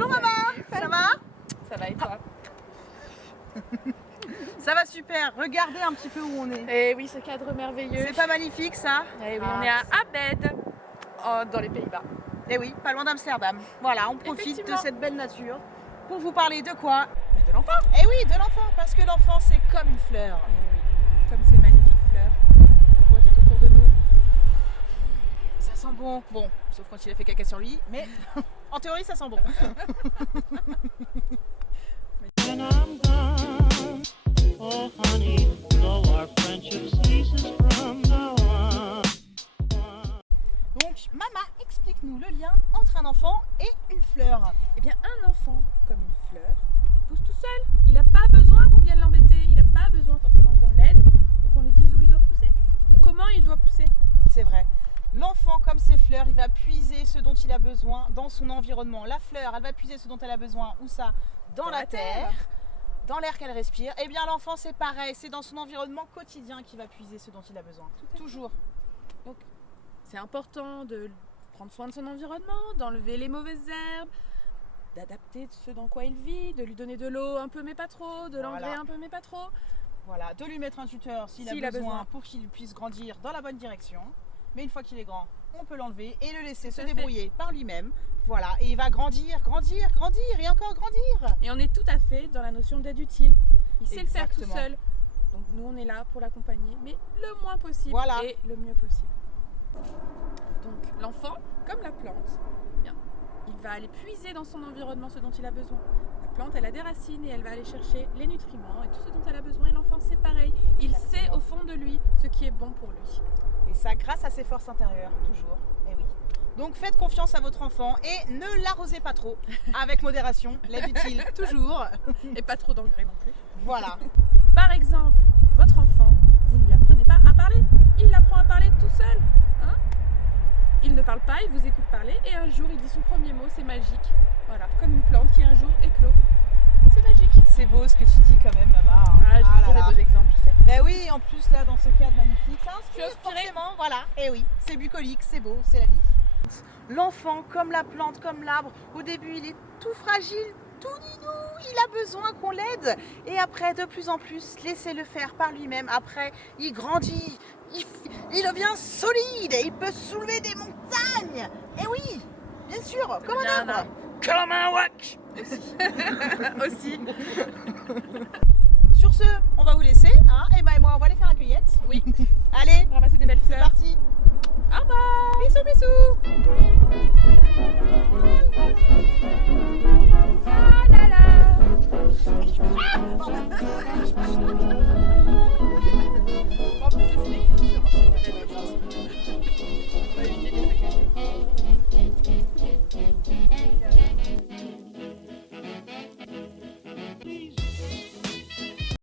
Bonjour maman, ça va? Ça va et toi? Ça va super, regardez un petit peu où on est. Eh oui, ce cadre merveilleux. C'est pas magnifique ça? Eh oui, on est à Abed, dans les Pays-Bas. Eh oui, pas loin d'Amsterdam. Voilà, on profite de Effectivement. cette belle nature pour vous parler de quoi? Mais de l'enfant. Eh oui, de l'enfant, parce que l'enfant c'est comme une fleur. Eh oui, comme ces magnifiques fleurs qu'on voit tout autour de nous. Ça sent bon. Bon, sauf quand il a fait caca sur lui, mais en théorie ça sent bon. When I'm gone, oh honey, though our friendship ceases from now on. Donc, maman, explique-nous le lien entre un enfant et une fleur. Eh bien, un enfant, comme une fleur, il pousse tout seul. Il n'a pas besoin qu'on vienne l'embêter. Il n'a pas besoin forcément qu'on l'aide ou qu'on lui dise où il doit pousser ou comment il doit pousser. C'est vrai. L'enfant, comme ses fleurs, il va puiser ce dont il a besoin dans son environnement. La fleur, elle va puiser ce dont elle a besoin. Où ça? Dans la terre, dans l'air qu'elle respire. Eh bien, l'enfant, c'est pareil. C'est dans son environnement quotidien qu'il va puiser ce dont il a besoin. Toujours. Donc, c'est important de prendre soin de son environnement, d'enlever les mauvaises herbes, d'adapter ce dans quoi il vit, de lui donner de l'eau un peu mais pas trop, de l'engrais un peu mais pas trop. Voilà, de lui mettre un tuteur s'il a besoin pour qu'il puisse grandir dans la bonne direction. Mais une fois qu'il est grand, on peut l'enlever et le laisser se débrouiller par lui-même. Voilà, et il va grandir, grandir, grandir et encore grandir. Et on est tout à fait dans la notion d'aide utile. Il sait le faire tout Exactement. seul. Donc nous, on est là pour l'accompagner, mais le moins possible Voilà. et le mieux possible. Donc l'enfant, comme la plante, eh bien, il va aller puiser dans son environnement ce dont il a besoin. La plante, elle a des racines et elle va aller chercher les nutriments et tout ce dont elle a besoin. Et l'enfant, c'est pareil. Il sait au fond de lui ce qui est bon pour lui. Et ça grâce à ses forces intérieures, toujours. Et oui. Donc faites confiance à votre enfant et ne l'arrosez pas trop, avec modération, l'aide utile, toujours. Et pas trop d'engrais non plus. Voilà. Par exemple, votre enfant, vous ne lui apprenez pas à parler. Il apprend à parler tout seul. Hein? Il ne parle pas, il vous écoute parler et un jour il dit son premier mot, c'est magique. Voilà, comme une plante qui un jour éclot. C'est magique. C'est beau ce que tu dis quand même, maman. Ah, j'ai toujours des beaux exemples, je sais. Ben oui, en plus là dans ce cadre magnifique, ça Je suis inspire inspirée. forcément, voilà. Et oui, c'est bucolique, c'est beau, c'est la vie. L'enfant, comme la plante, comme l'arbre, au début il est tout fragile, tout ninou, il a besoin qu'on l'aide. Et après, de plus en plus, laissez-le faire par lui-même. Après, il grandit, il devient solide et il peut soulever des montagnes. Et oui, bien sûr, comme devient un un arbre. arbre. Comme un wak. Aussi. Sur ce, on va vous laisser. Hein, Emma et moi, on va aller faire la cueillette. Oui, Allez, ramasser des belles c'est fleurs. parti. Au revoir. Bisous, bisous.